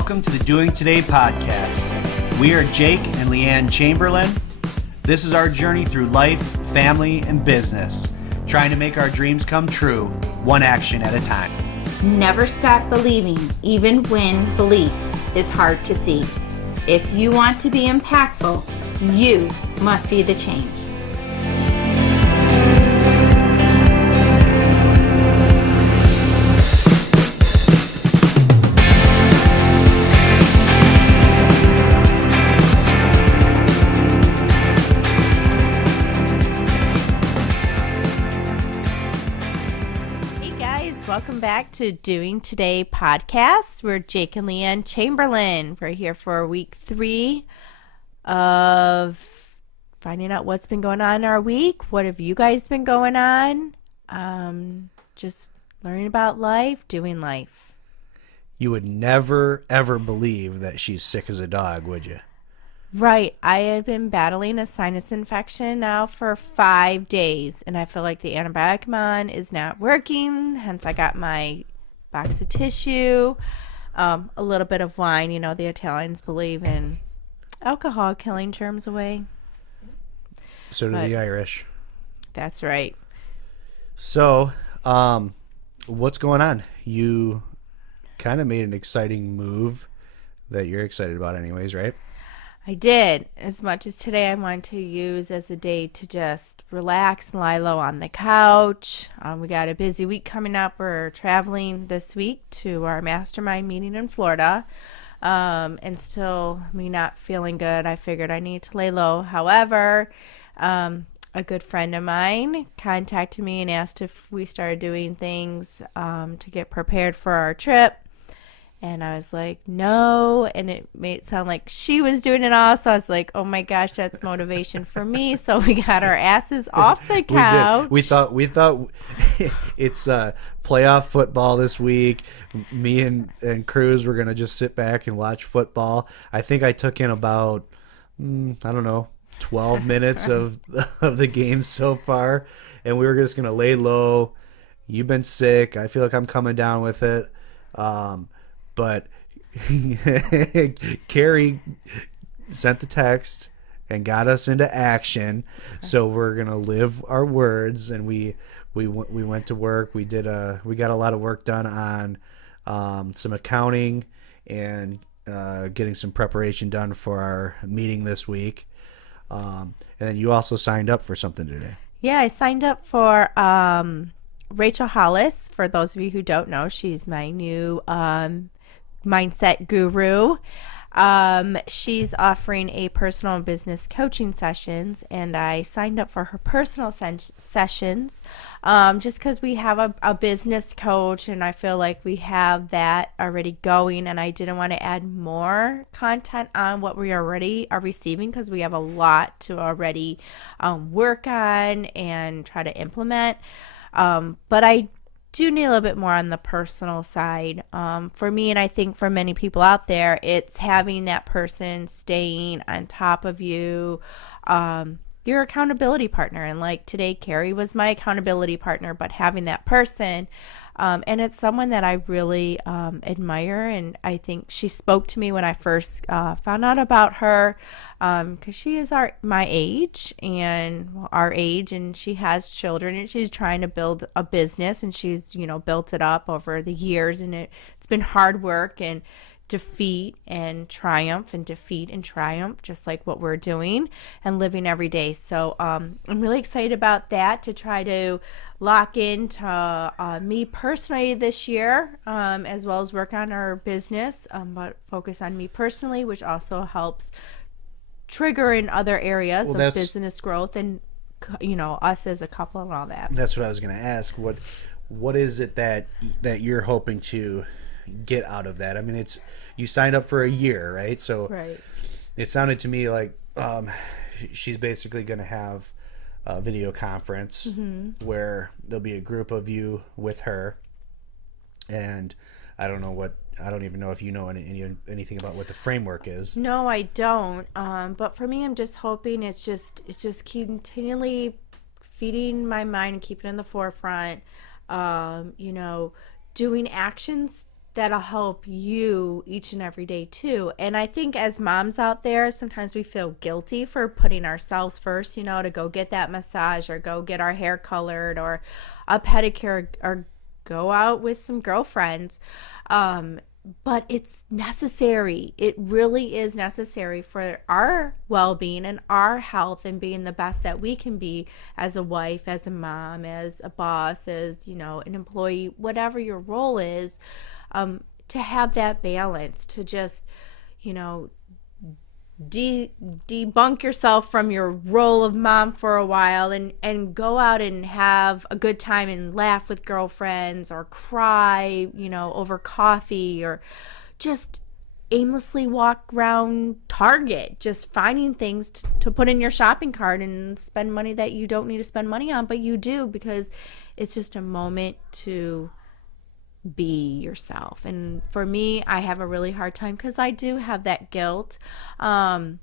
Welcome to the Doing Today podcast. We are Jake and Leanne Chamberlain. This is our journey through life, family, and business, trying to make our dreams come true, one action at a time. Never stop believing, even when belief is hard to see. If you want to be impactful, you must be the change. Welcome back to Doing Today podcast. We're Jake and Leanne Chamberlain. We're here for week 3 of finding out what's been going on in our week. What have you guys been going on? Just learning about life, doing life. You would never, ever believe that she's sick as a dog, would you? Right. I have been battling a sinus infection now for 5 days, and I feel like the antibiotic I'm on is not working. Hence, I got my box of tissue, a little bit of wine. You know, the Italians believe in alcohol killing germs away. So do the Irish. That's right. So, what's going on? You kind of made an exciting move that you're excited about anyways, right? I did. As much as today I want to use as a day to just relax and lie low on the couch. We got a busy week coming up. We're traveling this week to our mastermind meeting in Florida. And still me not feeling good, I figured I need to lay low. However, a good friend of mine contacted me and asked if we started doing things to get prepared for our trip. And I was like, no. And it made it sound like she was doing it all. So I was like, oh my gosh, that's motivation for me. So we got our asses off the couch. We thought it's playoff football this week. Me and Cruz were going to just sit back and watch football. I think I took in about, 12 minutes of the game so far. And we were just going to lay low. You've been sick. I feel like I'm coming down with it. But Carrie sent the text and got us into action. So we're gonna live our words, and we went to work. We got a lot of work done on some accounting and getting some preparation done for our meeting this week. And then you also signed up for something today. Yeah, I signed up for Rachel Hollis. For those of you who don't know, she's my new mindset guru. She's offering a personal and business coaching sessions, and I signed up for her personal sessions just because we have a business coach, and I feel like we have that already going, and I didn't want to add more content on what we already are receiving because we have a lot to already work on and try to implement. But I do need a little bit more on the personal side. For me, and I think for many people out there, it's having that person staying on top of you, your accountability partner. And like today, Carrie was my accountability partner, but having that person, and it's someone that I really admire. And I think she spoke to me when I first found out about her, because she is my age and our age, and she has children, and she's trying to build a business, and she's built it up over the years, and it's been hard work and defeat and triumph, just like what we're doing and living every day. So I'm really excited about that, to try to lock into me personally this year, as well as work on our business, but focus on me personally, which also helps trigger in other areas of business growth and us as a couple and all that. That's what I was going to ask. What is it that you're hoping to get out of that? I mean, you signed up for a year, right? So right. It sounded to me like she's basically going to have a video conference where there'll be a group of you with her, and I don't even know if you know anything about what the framework is. No, I don't. But for me, I'm just hoping it's just continually feeding my mind and keeping it in the forefront. Doing actions that'll help you each and every day too. And I think as moms out there, sometimes we feel guilty for putting ourselves first, to go get that massage or go get our hair colored or a pedicure or go out with some girlfriends. But it's necessary. It really is necessary for our well-being and our health and being the best that we can be as a wife, as a mom, as a boss, as, an employee, whatever your role is, to have that balance, to just, you know, debunk yourself from your role of mom for a while and go out and have a good time and laugh with girlfriends or cry, over coffee, or just aimlessly walk around Target, just finding things to put in your shopping cart and spend money that you don't need to spend money on, but you do because it's just a moment to be yourself. And for me, I have a really hard time because I do have that guilt. And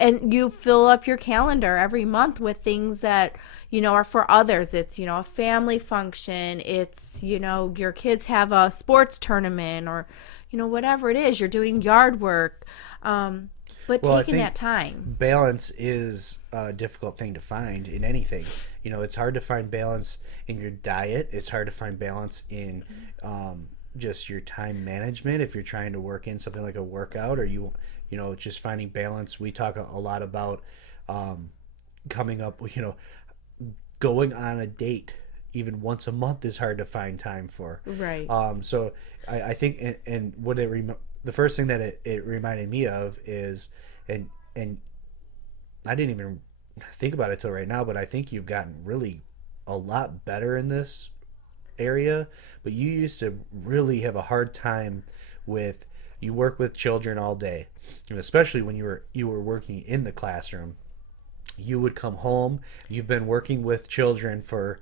you fill up your calendar every month with things that, are for others. It's, a family function. It's, your kids have a sports tournament or, whatever it is. You're doing yard work. But taking that time. Balance is a difficult thing to find in anything. It's hard to find balance in your diet. It's hard to find balance in just your time management if you're trying to work in something like a workout, or just finding balance. We talk a lot about coming up, going on a date even once a month is hard to find time for. Right. So I think, and what the first thing that it reminded me of is, and I didn't even think about it till right now, but I think you've gotten really a lot better in this area. But you used to really have a hard time with, you work with children all day, and especially when you were working in the classroom. You would come home, you've been working with children for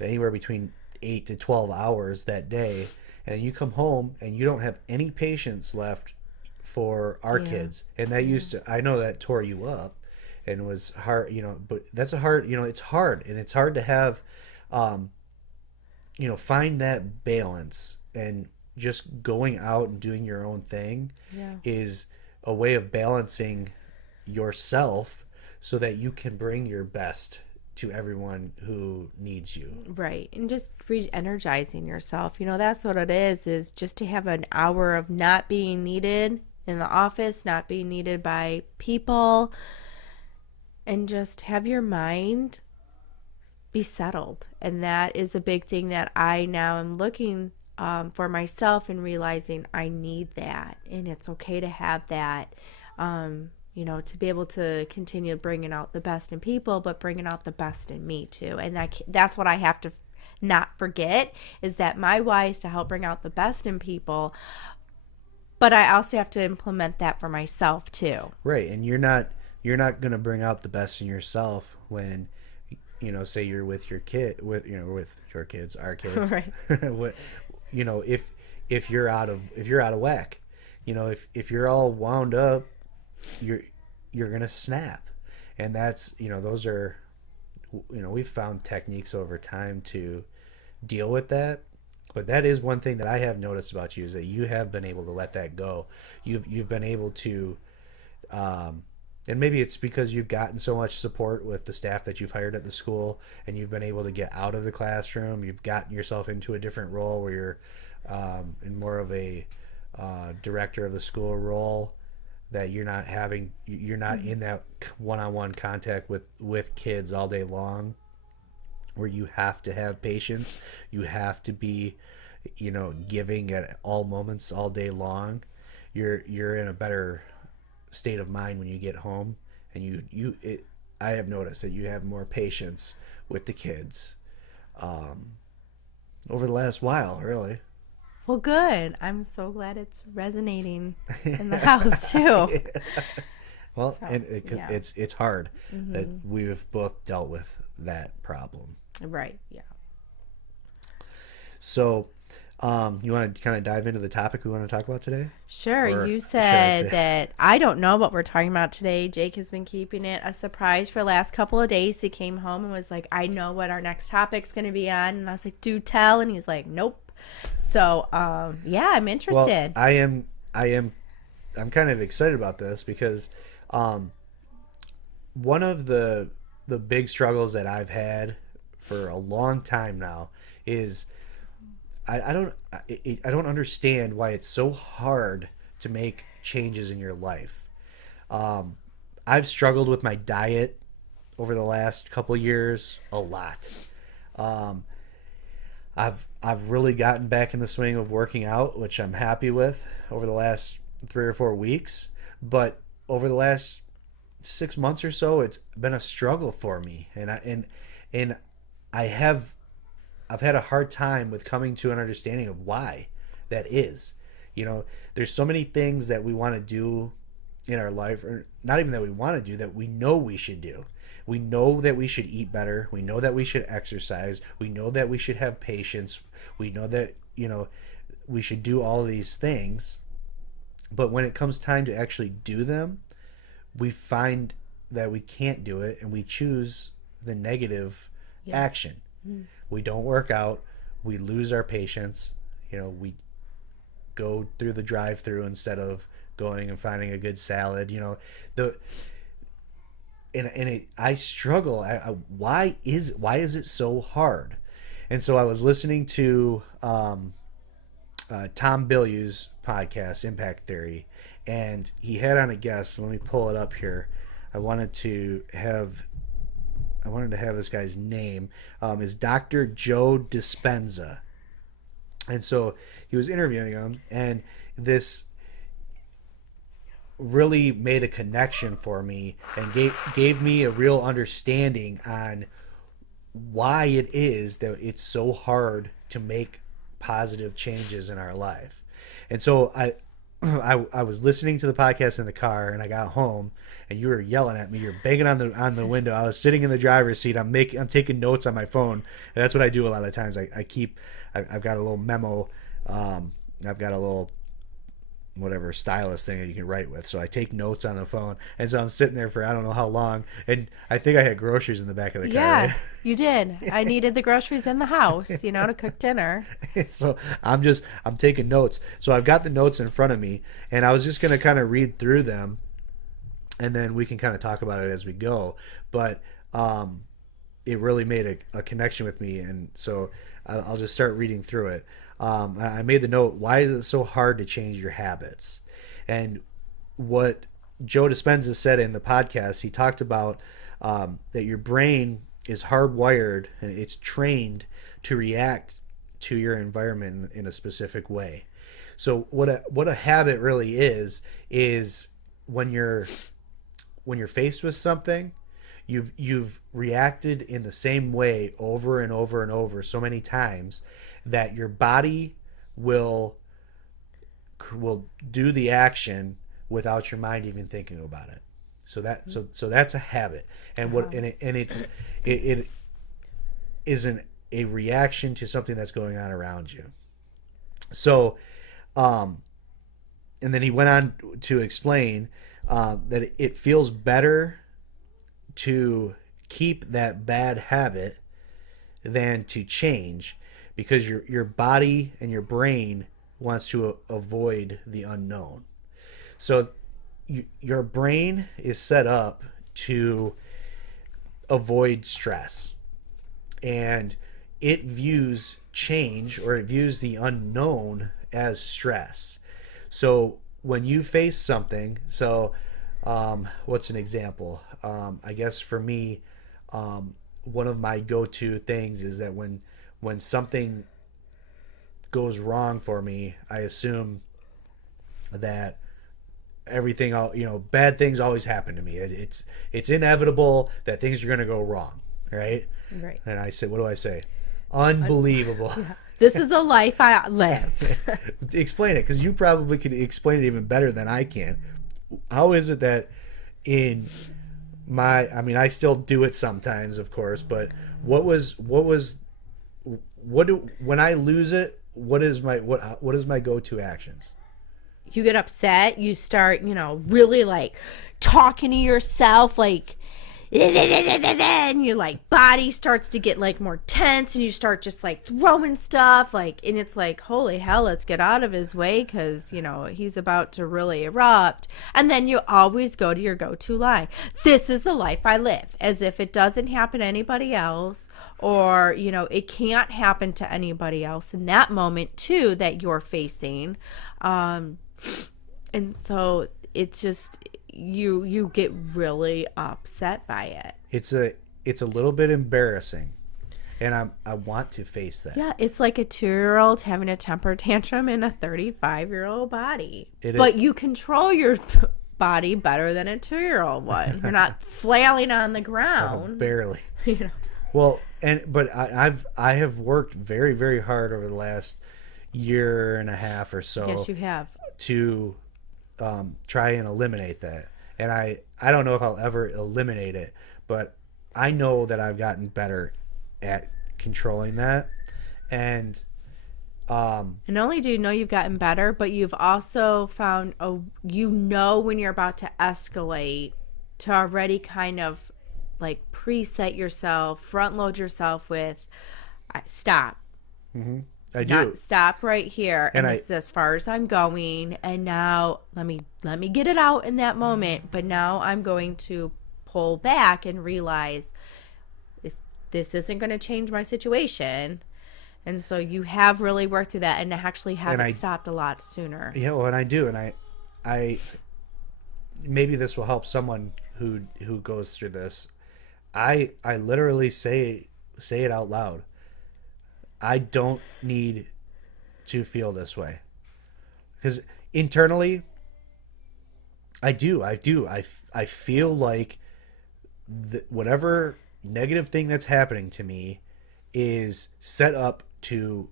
anywhere between 8 to 12 hours that day, and you come home and you don't have any patience left for our kids. And that used to, I know that tore you up and was hard, but that's a hard, it's hard, and it's hard to have, find that balance. And just going out and doing your own thing is a way of balancing yourself so that you can bring your best to everyone who needs you. Right. And just re-energizing yourself. That's what it is just to have an hour of not being needed in the office, not being needed by people, and just have your mind be settled. And that is a big thing that I now am looking for myself and realizing I need that. And it's okay to have that. To be able to continue bringing out the best in people, but bringing out the best in me too. And that's what I have to not forget, is that my why is to help bring out the best in people, but I also have to implement that for myself too. Right. And you're not going to bring out the best in yourself when, say you're with your kid, with your kids, our kids, right. If you're out of whack, if you're all wound up, you're gonna snap. And that's, those are, we've found techniques over time to deal with that. But that is one thing that I have noticed about you, is that you have been able to let that go. You've been able to, and maybe it's because you've gotten so much support with the staff that you've hired at the school, and you've been able to get out of the classroom. You've gotten yourself into a different role where you're in more of a director of the school role, that you're not in that one-on-one contact with kids all day long, where you have to have patience. You have to be, giving at all moments all day long. You're in a better state of mind when you get home, and I have noticed that you have more patience with the kids over the last while, really. Well, good. I'm so glad it's resonating in the house too. Yeah. Well, so, and it's hard that we've both dealt with that problem. Right. Yeah. So, you want to kind of dive into the topic we want to talk about today? Sure. Or you said that I don't know what we're talking about today. Jake has been keeping it a surprise for the last couple of days. He came home and was like, I know what our next topic's going to be on. And I was like, do tell. And he's like, nope. So, yeah, I'm Well, interested. I'm kind of excited about this because um, one of the big struggles that I've had for a long time now is I don't understand why it's so hard to make changes in your life. Um, I've struggled with my diet over the last couple years a lot. Um, I've really gotten back in the swing of working out, which I'm happy with over the last 3 or 4 weeks. But over the last 6 months or so, it's been a struggle for me, and I have I've had a hard time with coming to an understanding of why that is. You know, there's so many things that we want to do in our life, or not even that we want to do, that we know we should do. We know that we should eat better. We know that we should exercise. We know that we should have patience. We know that, we should do all of these things. But when it comes time to actually do them, we find that we can't do it and we choose the negative action. We don't work out. We lose our patience. We go through the drive-through instead of going and finding a good salad. The I struggle. Why is it so hard? And so I was listening to Tom Bilyeu's podcast, Impact Theory, and he had on a guest. Let me pull it up here. I wanted to have this guy's name. Is Dr. Joe Dispenza. And so he was interviewing him, and this really made a connection for me and gave me a real understanding on why it is that it's so hard to make positive changes in our life. And so I was listening to the podcast in the car, and I got home, and you were yelling at me. You're banging on the window. I was sitting in the driver's seat. I'm taking notes on my phone. And that's what I do a lot of times. I've got a little memo. I've got a little whatever stylus thing that you can write with. So I take notes on the phone, and so I'm sitting there for I don't know how long, and I think I had groceries in the back of the car. Yeah, right? you did. I needed the groceries in the house, to cook dinner. So I'm taking notes. So I've got the notes in front of me, and I was just going to kind of read through them, and then we can kind of talk about it as we go. But it really made a connection with me, and so I'll just start reading through it. I made the note, why is it so hard to change your habits? And what Joe Dispenza said in the podcast, he talked about that your brain is hardwired and it's trained to react to your environment in a specific way. So what a habit really is when you're faced with something, you've reacted in the same way over and over and over so many times that your body will do the action without your mind even thinking about it. So that's a habit, and it isn't a reaction to something that's going on around you. So, and then he went on to explain that it feels better to keep that bad habit than to change, because your body and your brain wants to avoid the unknown. So your brain is set up to avoid stress, and it views change, or it views the unknown, as stress. So when you face something, what's an example? I guess for me, one of my go-to things is that when something goes wrong for me, I assume that everything, bad things always happen to me. It's inevitable that things are going to go wrong, right? Right. And I said, what do I say? Unbelievable. This is the life I live. Explain it, because you probably could explain it even better than I can. How is it that I still do it sometimes, of course, but when I lose it, what is my go-to actions? You get upset, you start, really like talking to yourself, like and your like body starts to get like more tense, and you start just like throwing stuff like, and it's like, holy hell, let's get out of his way, because you know he's about to really erupt. And then you always go to your go-to line: this is the life I live, as if it doesn't happen to anybody else, or you know it can't happen to anybody else in that moment too that you're facing. And so it's just, you get really upset by it. It's a little bit embarrassing, and I want to face that. Yeah, it's like a 2-year-old having a temper tantrum in a 35-year-old body. It But is. you control your body better than a 2-year-old one. You're not flailing on the ground. Barely. You know. Well, but I have worked very, very hard over the last year and a half or so. Yes, you have. To try and eliminate that. And I don't know if I'll ever eliminate it, but I know that I've gotten better at controlling that. And And not only do you know you've gotten better, but you've also found when you're about to escalate, to already kind of like preset yourself, front load yourself with stop. I do. Stop right here, and this is as far as I'm going. And now let me get it out in that moment. But now I'm going to pull back and realize this isn't going to change my situation. And so you have really worked through that, and actually have it stopped a lot sooner. Yeah, well, and I do, and I maybe this will help someone who goes through this. I literally say it out loud. I don't need to feel this way, because internally I do. I feel like whatever negative thing that's happening to me is set up to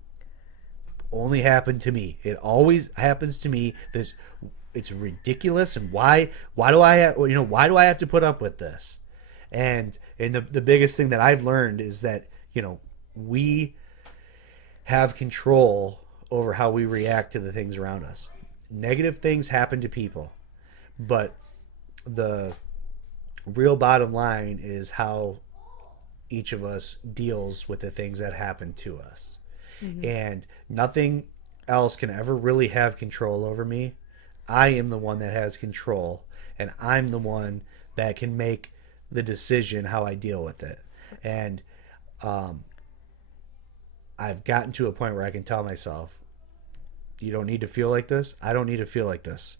only happen to me. It always happens to me. It's ridiculous, and why do I have to put up with this? And the biggest thing that I've learned is that we have control over how we react to the things around us. Negative things happen to people, but the real bottom line is how each of us deals with the things that happen to us. Mm-hmm. And nothing else can ever really have control over me. I am the one that has control, and I'm the one that can make the decision how I deal with it. And I've gotten to a point where I can tell myself, you don't need to feel like this. I don't need to feel like this.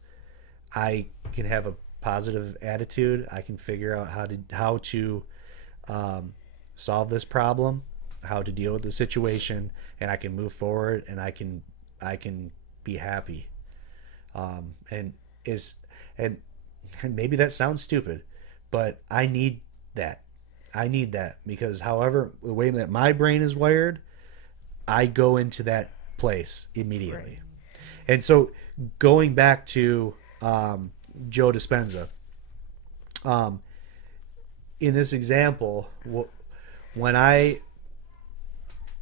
I can have a positive attitude. I can figure out how to solve this problem, how to deal with the situation, and I can move forward, and I can be happy. And maybe that sounds stupid, but I need that. Because however the way that my brain is wired, I go into that place immediately. Right. And so going back to Joe Dispenza, in this example, when I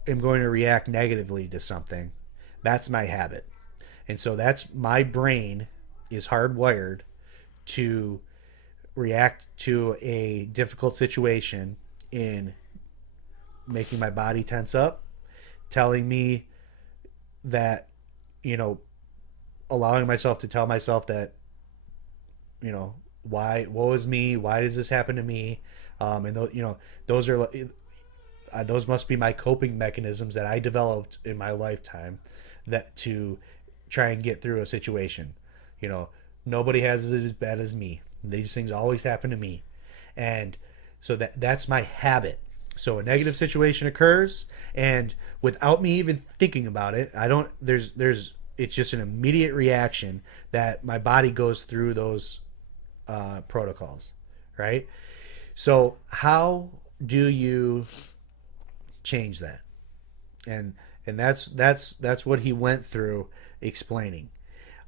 am going to react negatively to something, that's my habit. And so that's my brain is hardwired to react to a difficult situation in making my body tense up, telling me that, allowing myself to tell myself that, why, woe is me, why does this happen to me? And those must be my coping mechanisms that I developed in my lifetime, that to try and get through a situation. Nobody has it as bad as me. These things always happen to me. And so that's my habit. So a negative situation occurs, and without me even thinking about it, it's just an immediate reaction that my body goes through those protocols, right? So how do you change that? And that's what he went through explaining.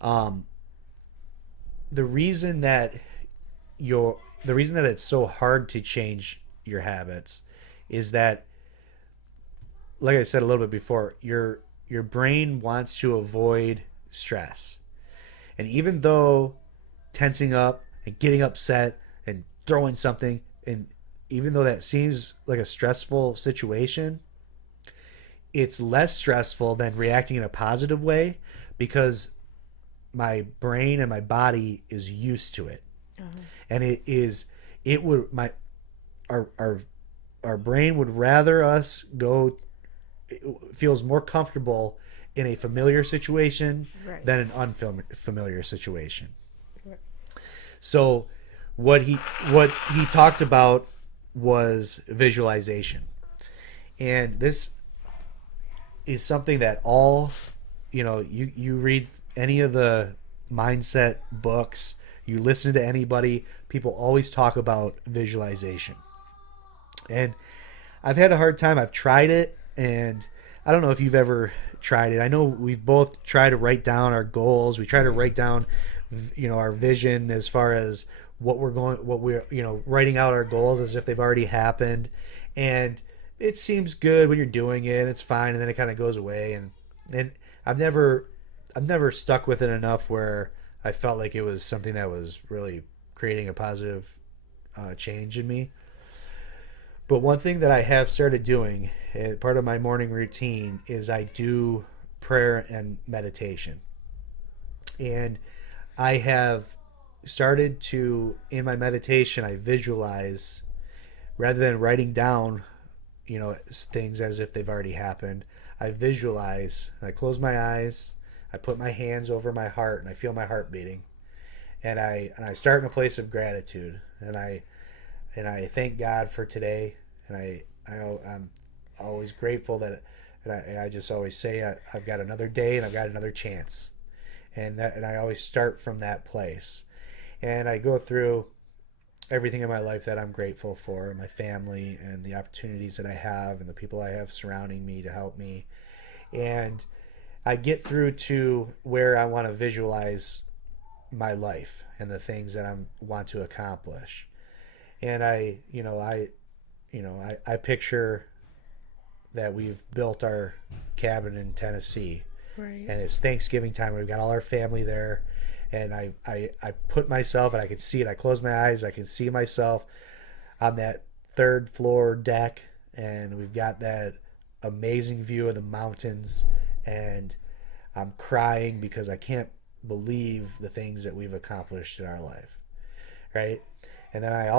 The reason that it's so hard to change your habits is that, like I said a little bit before, your brain wants to avoid stress. And even though tensing up and getting upset and throwing something, and even though that seems like a stressful situation, it's less stressful than reacting in a positive way because my brain and my body is used to it. And it would, our our brain would rather us go, it feels more comfortable in a familiar situation Right. than an unfamiliar situation. Right. So what he talked about was visualization. And this is something that all, you read any of the mindset books, you listen to anybody, people always talk about visualization. And I've had a hard time. I've tried it, and I don't know if you've ever tried it. I know we've both tried to write down our goals. We try to write down, our vision as far as what we're, writing out our goals as if they've already happened. And it seems good when you're doing it. It's fine, and then it kind of goes away. And I've never stuck with it enough where I felt like it was something that was really creating a positive change in me. But one thing that I have started doing, part of my morning routine, is I do prayer and meditation. And I have started to, in my meditation, I visualize, rather than writing down, things as if they've already happened. I visualize, I close my eyes, I put my hands over my heart, and I feel my heart beating. And I start in a place of gratitude, and I thank God for today, and I'm always grateful that, and I just always say I've got another day and I've got another chance, and I always start from that place, and I go through everything in my life that I'm grateful for, my family and the opportunities that I have and the people I have surrounding me to help me, and I get through to where I want to visualize my life and the things that I want to accomplish. And I picture that we've built our cabin in Tennessee, Right. and it's Thanksgiving time. We've got all our family there, and I put myself, and I can see it. I close my eyes, I can see myself on that third floor deck, and we've got that amazing view of the mountains, and I'm crying because I can't believe the things that we've accomplished in our life, right? And then I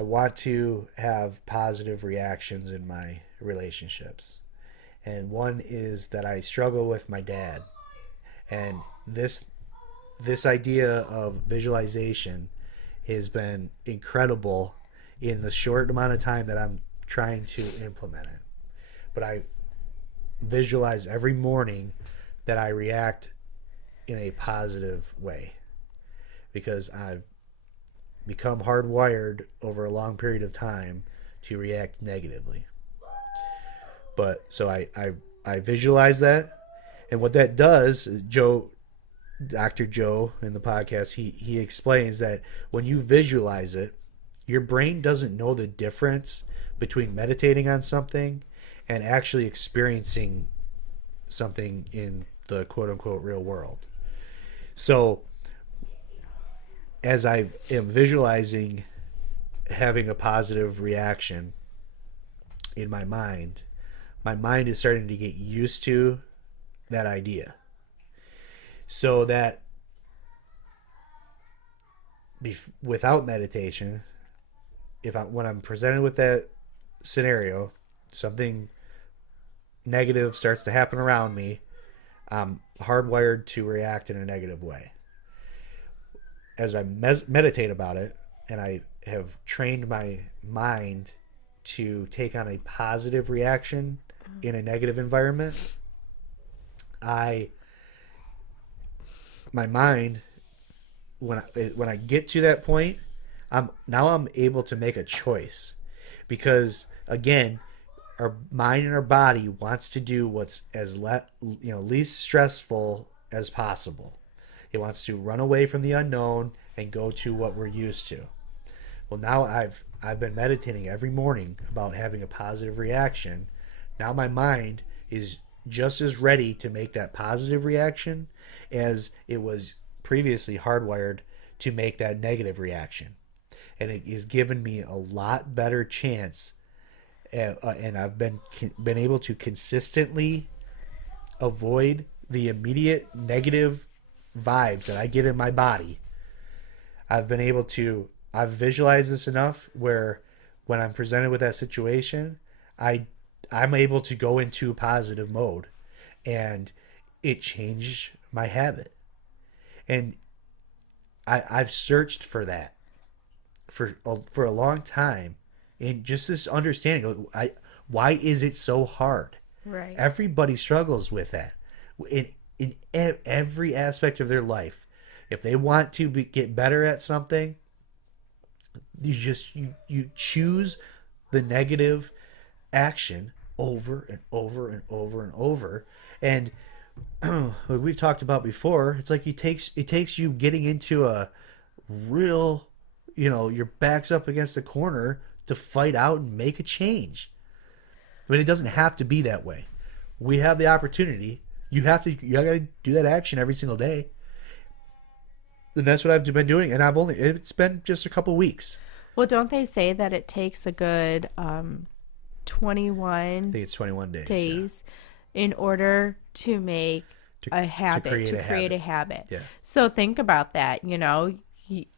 want to have positive reactions in my relationships. And one is that I struggle with my dad. And this idea of visualization has been incredible in the short amount of time that I'm trying to implement it. But I visualize every morning that I react in a positive way, because I've become hardwired over a long period of time to react negatively. But so I visualize that, and what that does, Dr. Joe in the podcast, he explains that when you visualize it, your brain doesn't know the difference between meditating on something and actually experiencing something in the quote unquote real world. So as I am visualizing having a positive reaction in my mind is starting to get used to that idea. So that without meditation, when I'm presented with that scenario, something negative starts to happen around me, I'm hardwired to react in a negative way. As I meditate about it, and I have trained my mind to take on a positive reaction in a negative environment, my mind, when I get to that point, I'm able to make a choice, because again, our mind and our body wants to do what's as least stressful as possible. It wants to run away from the unknown and go to what we're used to. Well, now I've been meditating every morning about having a positive reaction. Now my mind is just as ready to make that positive reaction as it was previously hardwired to make that negative reaction. And it has given me a lot better chance, and I've been able to consistently avoid the immediate negative vibes that I get in my body. I've visualized this enough where when I'm presented with that situation, I'm able to go into a positive mode, and it changed my habit. And I've searched for that for a long time, and just this understanding. Why is it so hard? Right. Everybody struggles with that in every aspect of their life. If they want to get better at something, you choose the negative action over and over and over and over. And like we've talked about before, it's like it takes you getting into a real, your back's up against the corner to fight out and make a change. I mean, it doesn't have to be that way. We have the opportunity. You got to do that action every single day. And that's what I've been doing. And it's been just a couple weeks. Well, don't they say that it takes a good 21 I think it's 21 days in order to make a habit, to create a habit. Yeah. So think about that,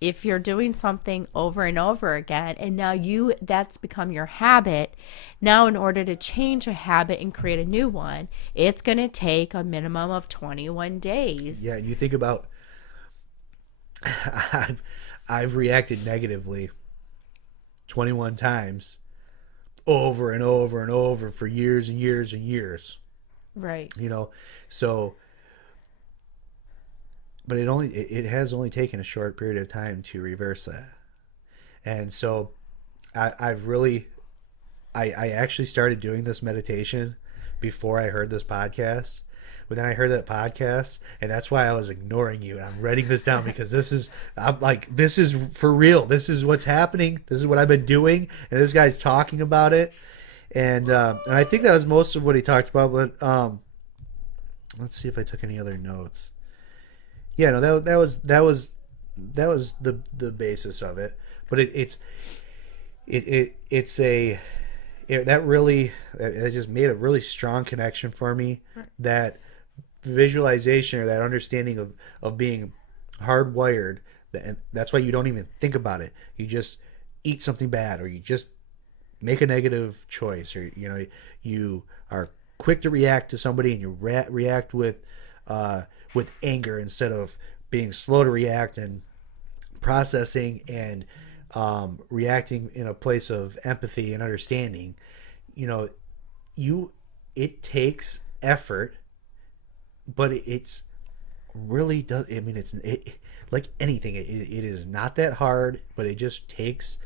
if you're doing something over and over again, and now that's become your habit. Now, in order to change a habit and create a new one, it's going to take a minimum of 21 days. Yeah. You think about, I've reacted negatively 21 times over and over and over for years and years and years. Right. So, but it has only taken a short period of time to reverse that. And so I actually started doing this meditation before I heard this podcast. But then I heard that podcast, and that's why I was ignoring you. And I'm writing this down because this is for real. This is what's happening. This is what I've been doing, and this guy's talking about it. And I think that was most of what he talked about. But let's see if I took any other notes. Yeah, no, that was the basis of it. But it just made a really strong connection for me. That visualization or that understanding of being hardwired, and that's why you don't even think about it. You just eat something bad, or you just make a negative choice, or you are quick to react to somebody, and you react with anger instead of being slow to react and processing and reacting in a place of empathy and understanding. It takes effort, but it's really does. I mean, it like anything. It is not that hard, but it just takes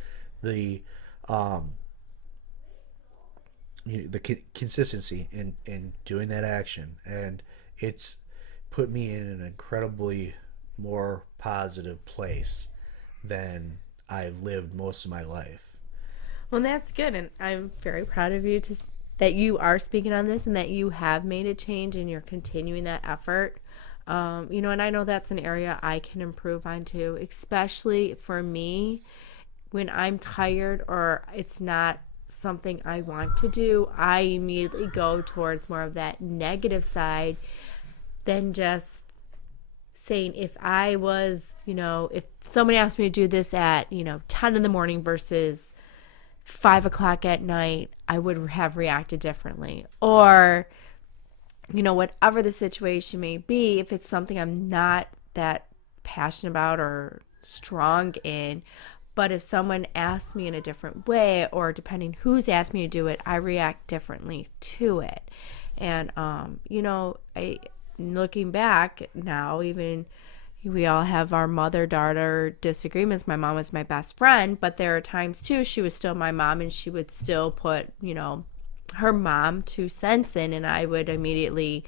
the consistency in doing that action, and it's put me in an incredibly more positive place than I've lived most of my life. Well, that's good, and I'm very proud of you that you are speaking on this and that you have made a change and you're continuing that effort. And I know that's an area I can improve on too, especially for me when I'm tired or it's not something I want to do. I immediately go towards more of that negative side than just saying if I was, if somebody asked me to do this at, 10 in the morning versus 5 o'clock at night, I would have reacted differently. Or, whatever the situation may be, if it's something I'm not that passionate about or strong in, but if someone asks me in a different way, or depending who's asked me to do it, I react differently to it. And, looking back now, even we all have our mother-daughter disagreements. My mom was my best friend, but there are times too she was still my mom, and she would still put her mom 2 cents in, and I would immediately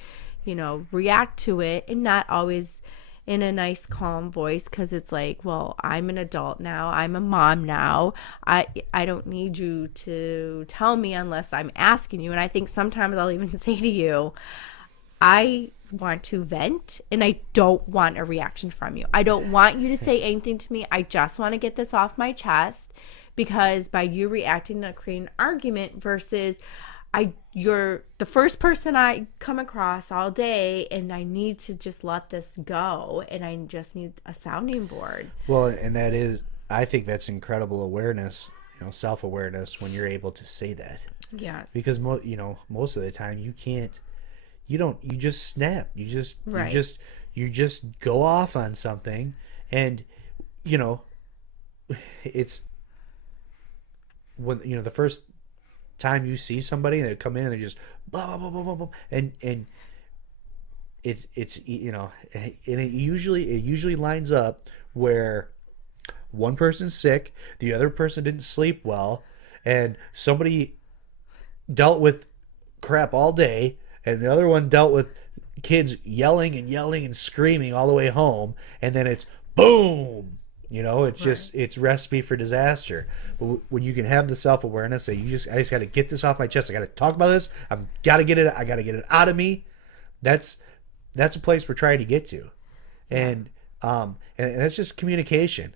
react to it, and not always in a nice calm voice, because it's like, well, I'm an adult now, I'm a mom now, I don't need you to tell me unless I'm asking you. And I think sometimes I'll even say to you, I want to vent and I don't want a reaction from you. I don't want you to say anything to me. I just want to get this off my chest, because by you reacting to create an argument versus you're the first person I come across all day, and I need to just let this go, and I just need a sounding board. Well, and that is, I think that's incredible awareness, self-awareness, when you're able to say that. Yes. Because most of the time you can't, you just snap. Right. You just go off on something, and it's when the first time you see somebody and they come in and they're just blah blah blah blah blah, blah, and it's and it usually lines up where one person's sick, the other person didn't sleep well, and somebody dealt with crap all day, and the other one dealt with kids yelling and screaming all the way home, and then it's boom. It's just, it's recipe for disaster. But when you can have the self-awareness that I just got to get this off my chest. I got to talk about this. I got to get it out of me. That's a place we're trying to get to. And that's just communication.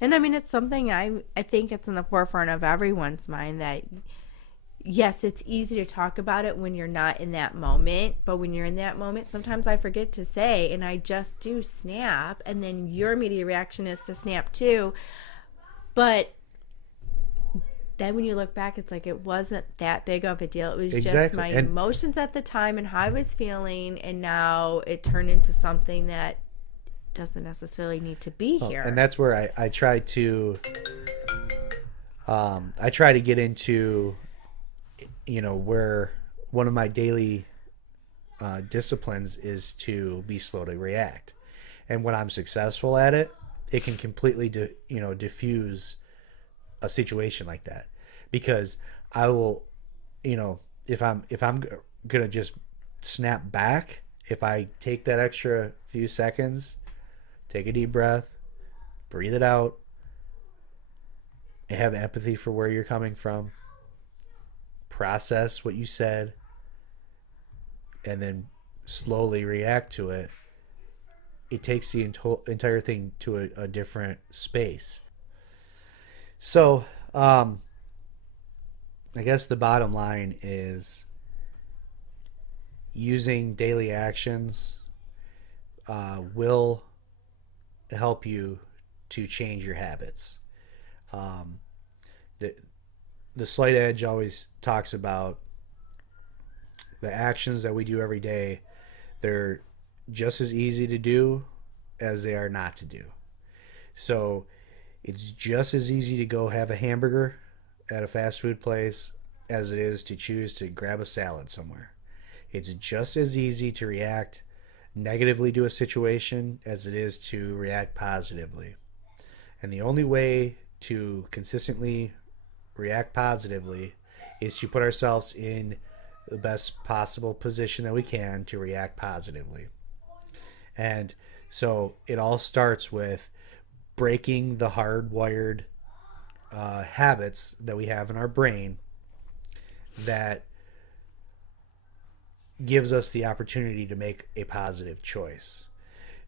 And I mean, it's something I think it's in the forefront of everyone's mind that, yes, it's easy to talk about it when you're not in that moment, but when you're in that moment, sometimes I forget to say, and I just do snap, and then your immediate reaction is to snap too. But then when you look back, it's like it wasn't that big of a deal. It was just my emotions at the time and how I was feeling, and now it turned into something that doesn't necessarily need to be here. And that's where I try to get into, where one of my daily disciplines is to be slow to react. And when I'm successful at it, it can completely diffuse a situation like that, because I will, if I'm gonna just snap back, if I take that extra few seconds, take a deep breath, breathe it out, and have empathy for where you're coming from, process what you said, and then slowly react to it, it takes the entire thing to a different space. So, I guess the bottom line is using daily actions will help you to change your habits. The Slight Edge always talks about the actions that we do every day. They're just as easy to do as they are not to do. So it's just as easy to go have a hamburger at a fast food place as it is to choose to grab a salad somewhere. It's just as easy to react negatively to a situation as it is to react positively. And the only way to consistently react positively is to put ourselves in the best possible position that we can to react positively. And so it all starts with breaking the hardwired habits that we have in our brain that gives us the opportunity to make a positive choice.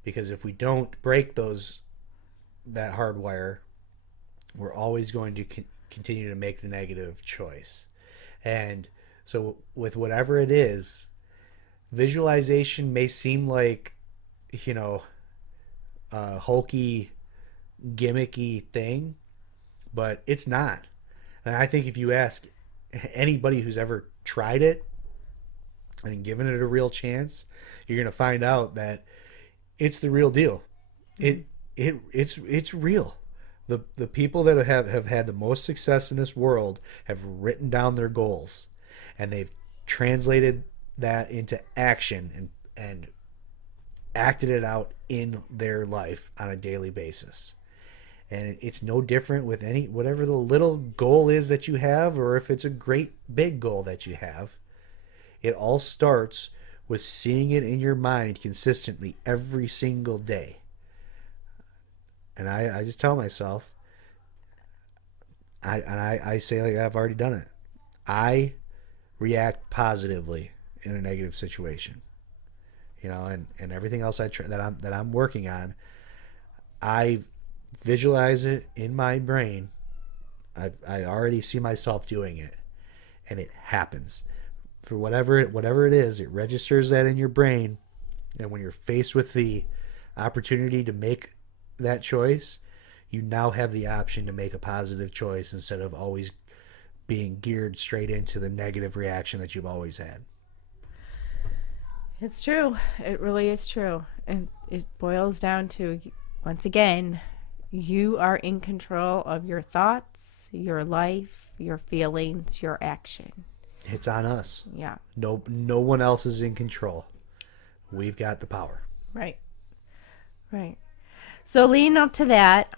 Because if we don't break that hardwire, we're always going to continue to make the negative choice. And so with whatever it is, visualization may seem like, a hokey, gimmicky thing, but it's not. And I think if you ask anybody who's ever tried it and given it a real chance, you're going to find out that it's the real deal. It's real. The people that have had the most success in this world have written down their goals, and they've translated that into action and acted it out in their life on a daily basis. And it's no different with whatever the little goal is that you have, or if it's a great big goal that you have. It all starts with seeing it in your mind consistently every single day. And I just tell myself, I say, like, I've already done it. I react positively in a negative situation. and everything else that I'm working on, I visualize it in my brain. I already see myself doing it, and it happens. For whatever it is, it registers that in your brain, and when you're faced with the opportunity to make that choice, you now have the option to make a positive choice instead of always being geared straight into the negative reaction that you've always had. It's true. It really is true. And it boils down to, once again, you are in control of your thoughts, your life, your feelings, your action. It's on us. Yeah. No one else is in control. We've got the power. Right. So leading up to that,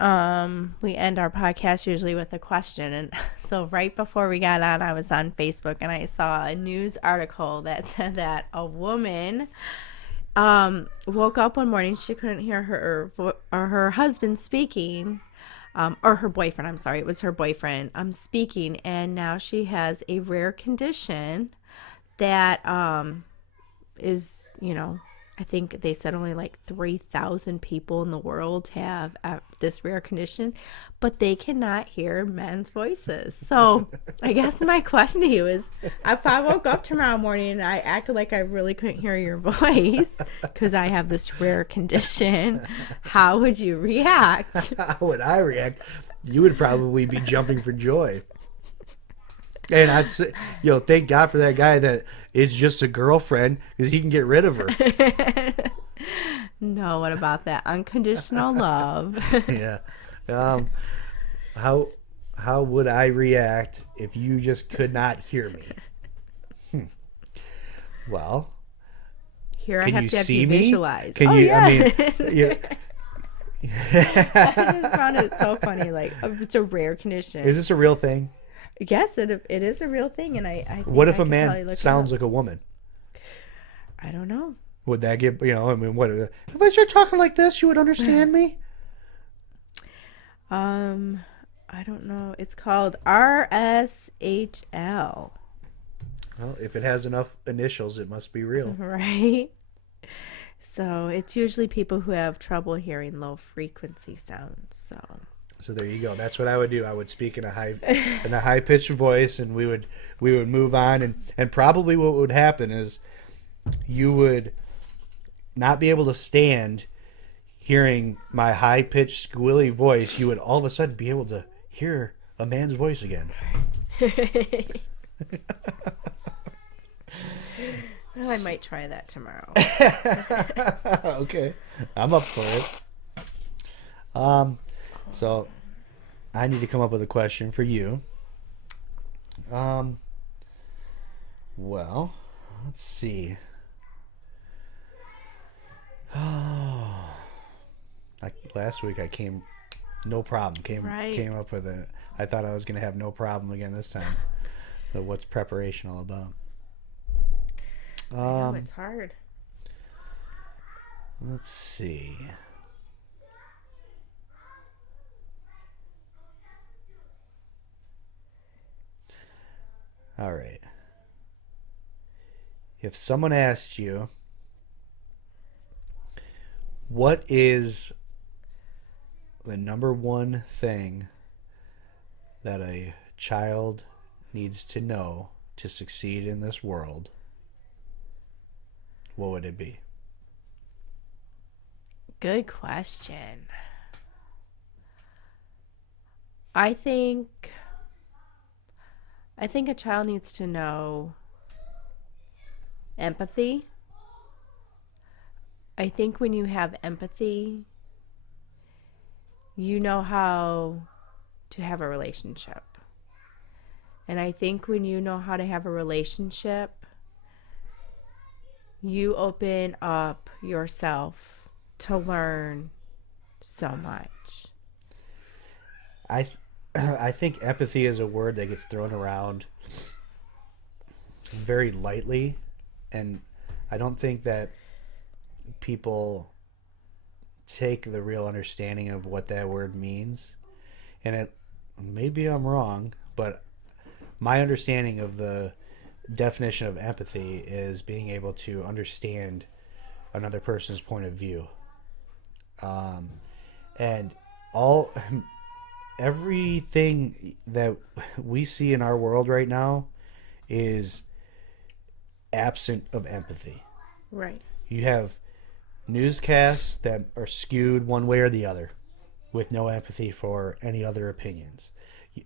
we end our podcast usually with a question. And so right before we got on, I was on Facebook and I saw a news article that said that a woman woke up one morning, she couldn't hear her husband speaking, or her boyfriend, I'm sorry, it was her boyfriend speaking, and now she has a rare condition that is, I think they said only like 3,000 people in the world have this rare condition, but they cannot hear men's voices. So I guess my question to you is, if I woke up tomorrow morning and I acted like I really couldn't hear your voice because I have this rare condition, how would you react? How would I react? You would probably be jumping for joy. And I'd say, thank God for that guy that is just a girlfriend because he can get rid of her. No, what about that unconditional love? Yeah. How would I react if you just could not hear me? Well, here I can have you to have see you me? visualize. Can you? Yes. I mean, I just found it so funny. Like, it's a rare condition. is this a real thing? Yes, it is a real thing, and I think what if I a man sounds like a woman? I don't know. Would that get what if I start talking like this, you would understand me? I don't know. It's called RSHL. Well, if it has enough initials, it must be real. Right? So it's usually people who have trouble hearing low frequency sounds. So there you go. That's what I would do. I would speak in a high pitched voice, and we would move on. And probably what would happen is you would not be able to stand hearing my high pitched squealy voice. You would all of a sudden be able to hear a man's voice again. Well, I might try that tomorrow. Okay, I'm up for it. So I need to come up with a question for you. Well, let's see. Last week I came no problem. Came up with it. I thought I was going to have no problem again this time. But what's preparation all about? I know, it's hard. Let's see. All right. If someone asked you, what is the number one thing that a child needs to know to succeed in this world, what would it be? Good question. I think a child needs to know empathy. I think when you have empathy, you know how to have a relationship. And I think when you know how to have a relationship, you open up yourself to learn so much. I think empathy is a word that gets thrown around very lightly, and I don't think that people take the real understanding of what that word means. And maybe I'm wrong, but my understanding of the definition of empathy is being able to understand another person's point of view. And all everything that we see in our world right now is absent of empathy. Right. You have newscasts that are skewed one way or the other with no empathy for any other opinions.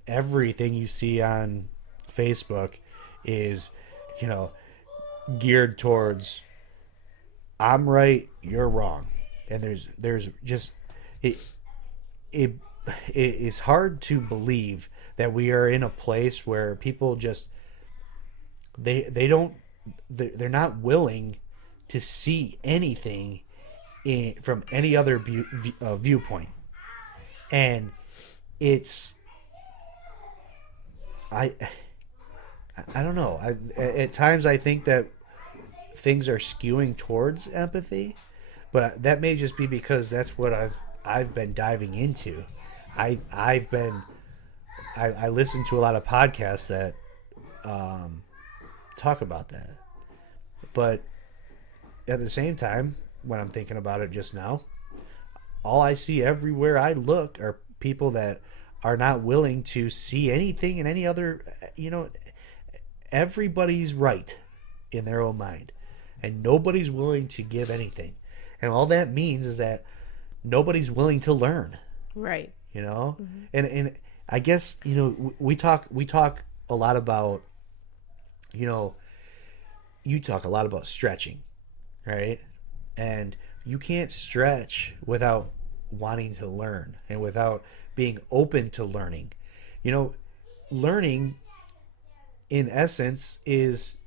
Everything you see on Facebook is, geared towards I'm right, you're wrong. And there's just it it is hard to believe that we are in a place where people just they're not willing to see anything from any other viewpoint. And it's I don't know. At times I think that things are skewing towards empathy, but that may just be because that's what I've been diving into. I listen to a lot of podcasts that talk about that. But at the same time, when I'm thinking about it just now, all I see everywhere I look are people that are not willing to see anything in any other, everybody's right in their own mind, and nobody's willing to give anything. And all that means is that nobody's willing to learn. Right. Mm-hmm. And I guess, we talk a lot about, you talk a lot about stretching, right? And you can't stretch without wanting to learn and without being open to learning. Learning in essence is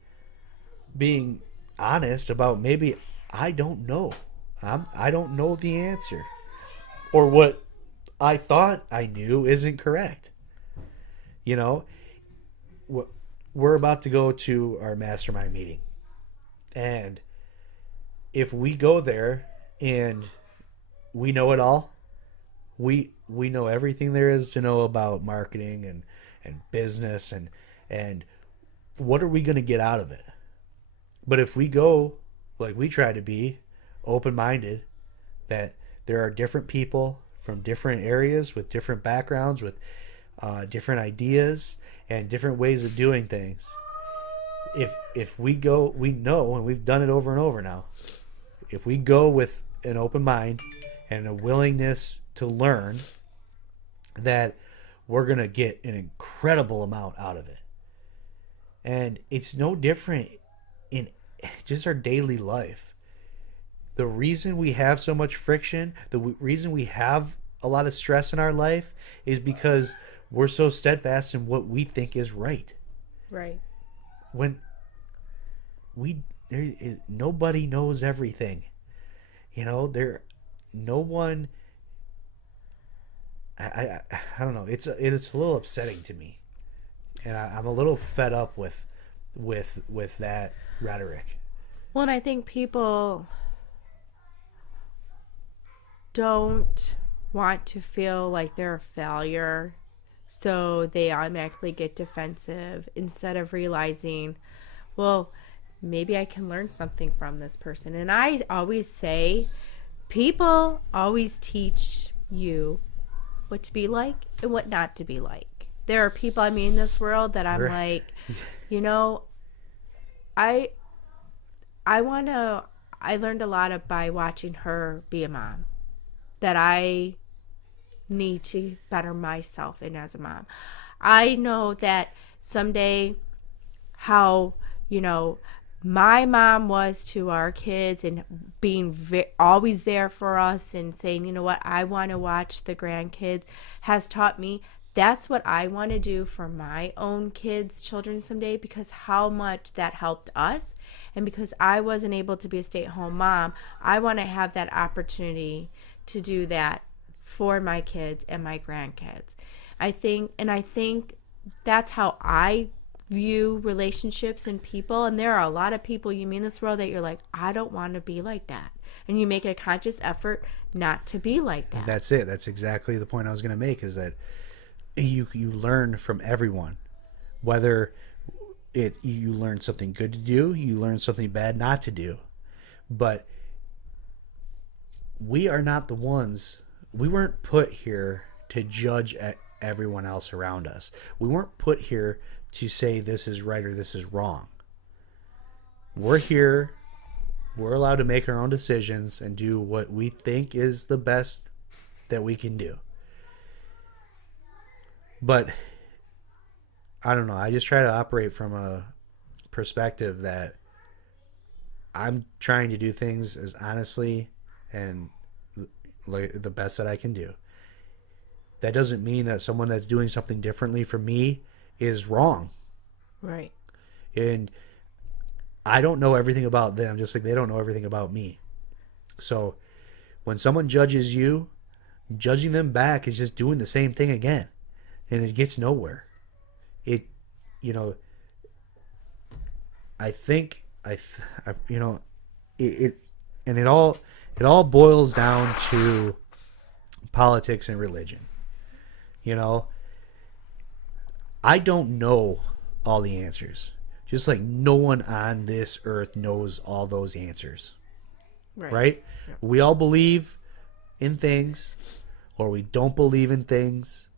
being honest about maybe I don't know. I don't know the answer, or what I thought I knew isn't correct. We're about to go to our mastermind meeting, and if we go there and we know it all, we know everything there is to know about marketing and business and what are we going to get out of it? But if we go like we try to be, open-minded, that there are different people from different areas with different backgrounds, with different ideas and different ways of doing things. If we go, we know, and we've done it over and over now, if we go with an open mind and a willingness to learn, that we're going to get an incredible amount out of it. And it's no different in just our daily life. The reason we have so much friction, the reason we have a lot of stress in our life, is because we're so steadfast in what we think is right. Right. When nobody knows everything. No one. I don't know. It's a little upsetting to me, and I'm a little fed up with that rhetoric. Well, and I think people don't want to feel like they're a failure, so they automatically get defensive instead of realizing, well, maybe I can learn something from this person. And I always say, people always teach you what to be like and what not to be like. There are people I meet in this world that I'm like, I learned a lot by watching her be a mom, that I need to better myself in as a mom. I know that someday how, my mom was to our kids and being always there for us and saying, what, I want to watch the grandkids, has taught me that's what I want to do for my own kids' children someday, because how much that helped us. And because I wasn't able to be a stay-at-home mom, I want to have that opportunity to do that for my kids and my grandkids. I think that's how I view relationships and people. And there are a lot of people you meet in this world that you're like, I don't want to be like that. And you make a conscious effort not to be like that. That's it. That's exactly the point I was going to make, is that you learn from everyone, whether you learn something good to do, you learn something bad not to do. But we are not the ones. We weren't put here to judge everyone else around us. We weren't put here to say this is right or this is wrong. We're here. We're allowed to make our own decisions and do what we think is the best that we can do. But I don't know. I just try to operate from a perspective that I'm trying to do things as honestly and like the best that I can do. That doesn't mean that someone that's doing something differently from me is wrong. Right. And I don't know everything about them, just like they don't know everything about me. So when someone judges you, judging them back is just doing the same thing again, and it gets nowhere. It, you know, I think you know, and it all boils down to politics and religion. You know, I don't know all the answers. Just like no one on this earth knows all those answers. Right? Yeah. We all believe in things or we don't believe in things.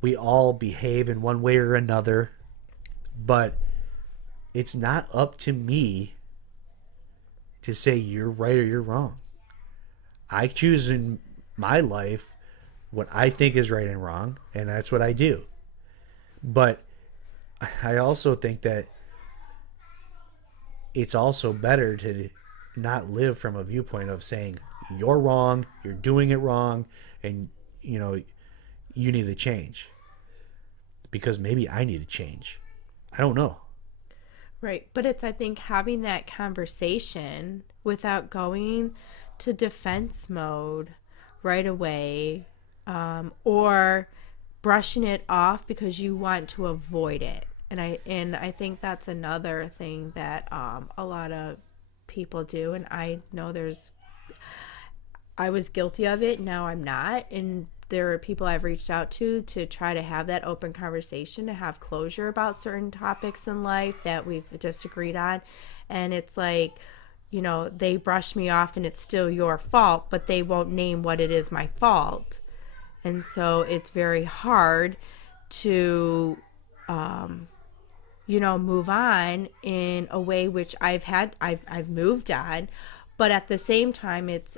We all behave in one way or another. But it's not up to me to say you're right or you're wrong. I choose in my life what I think is right and wrong, and that's what I do. But I also think that it's also better to not live from a viewpoint of saying you're wrong, you're doing it wrong, and you know you need to change. Because maybe I need to change. I don't know. Right. But it's, I think, having that conversation without going to defense mode right away, or brushing it off because you want to avoid it. And I think that's another thing that a lot of people do. And I know I was guilty of it. Now I'm not. And there are people I've reached out to try to have that open conversation, to have closure about certain topics in life that we've disagreed on. And it's like, you know, they brush me off and it's still your fault, but they won't name what it is my fault. And so it's very hard to, you know, move on in a way which I've moved on, but at the same time, it's,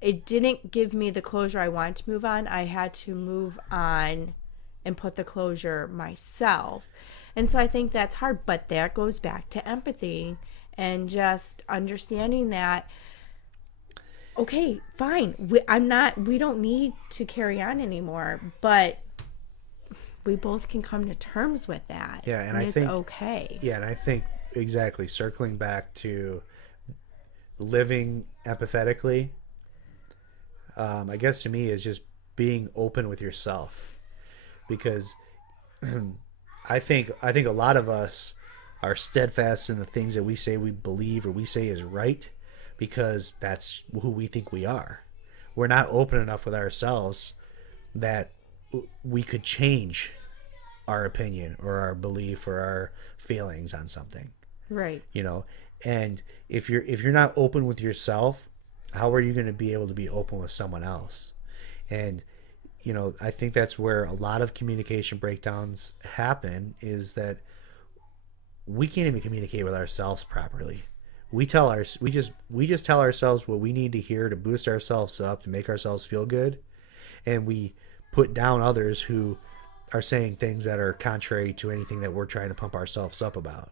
it didn't give me the closure I wanted to move on. I had to move on and put the closure myself. And so I think that's hard, but that goes back to empathy and just understanding that, okay, fine. We don't need to carry on anymore, but we both can come to terms with that. Yeah, and it's okay. Yeah, and I think exactly circling back to living empathetically, I guess to me is just being open with yourself, because I think a lot of us are steadfast in the things that we say we believe or we say is right because that's who we think we are. We're not open enough with ourselves that we could change our opinion or our belief or our feelings on something. Right. You know, and if you're not open with yourself, how are you going to be able to be open with someone else? And you know, I think that's where a lot of communication breakdowns happen, is that we can't even communicate with ourselves properly. We just tell ourselves what we need to hear to boost ourselves up, to make ourselves feel good, and we put down others who are saying things that are contrary to anything that we're trying to pump ourselves up about,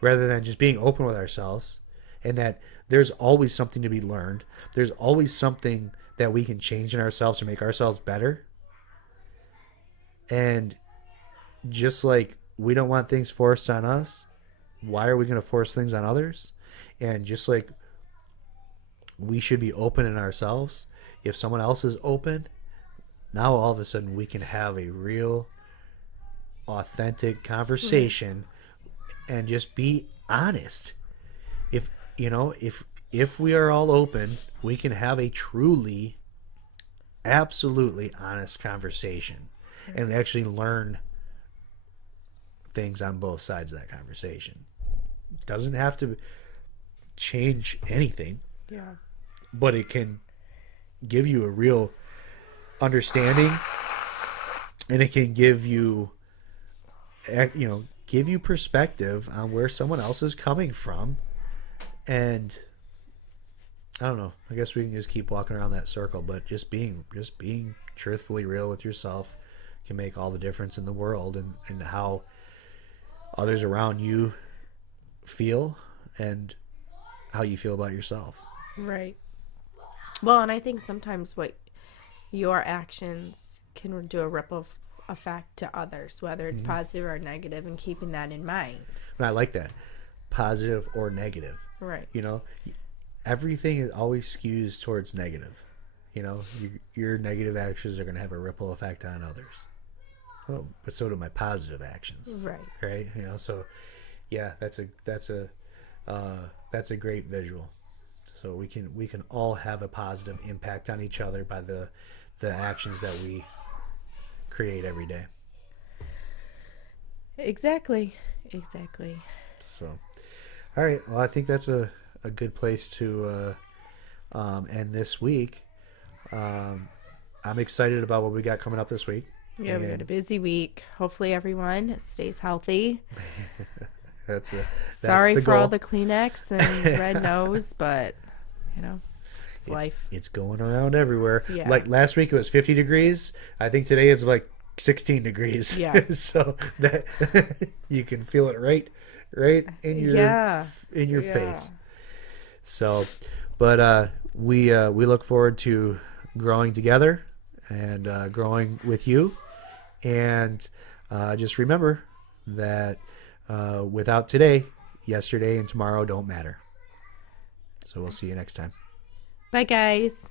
rather than just being open with ourselves, and that there's always something to be learned. There's always something that we can change in ourselves to make ourselves better. And just like we don't want things forced on us, why are we going to force things on others? And just like we should be open in ourselves, if someone else is open, now all of a sudden we can have a real authentic conversation and just be honest. If you know, if we are all open, we can have a truly, absolutely honest conversation and actually learn things on both sides of that conversation. Doesn't have to change anything, Yeah. but it can give you a real understanding, and it can give you give you perspective on where someone else is coming from. And I don't know, I guess we can just keep walking around that circle, but just being truthfully real with yourself can make all the difference in the world, and how others around you feel and how you feel about yourself. Right. Well, and I think sometimes what your actions can do a ripple effect to others, whether it's positive or negative, and keeping that in mind. And I like that. Positive or negative. Right. Everything always skews towards negative. Your negative actions are going to have a ripple effect on others. Well, but so do my positive actions. Right. Right. So yeah, that's a great visual. So we can all have a positive impact on each other by the actions that we create every day. Exactly. So, all right. Well, I think that's a good place to end this week. I'm excited about what we got coming up this week. Yeah, we got a busy week. Hopefully everyone stays healthy. That's Sorry the for goal. all the Kleenex and red nose, but it's life. It's going around everywhere. Yeah. Like last week it was 50 degrees. I think today it's like 16 degrees. Yes. So that you can feel it right in your face. So, but we look forward to growing together and growing with you. And just remember that without today, yesterday and tomorrow don't matter. So we'll see you next time. Bye, guys.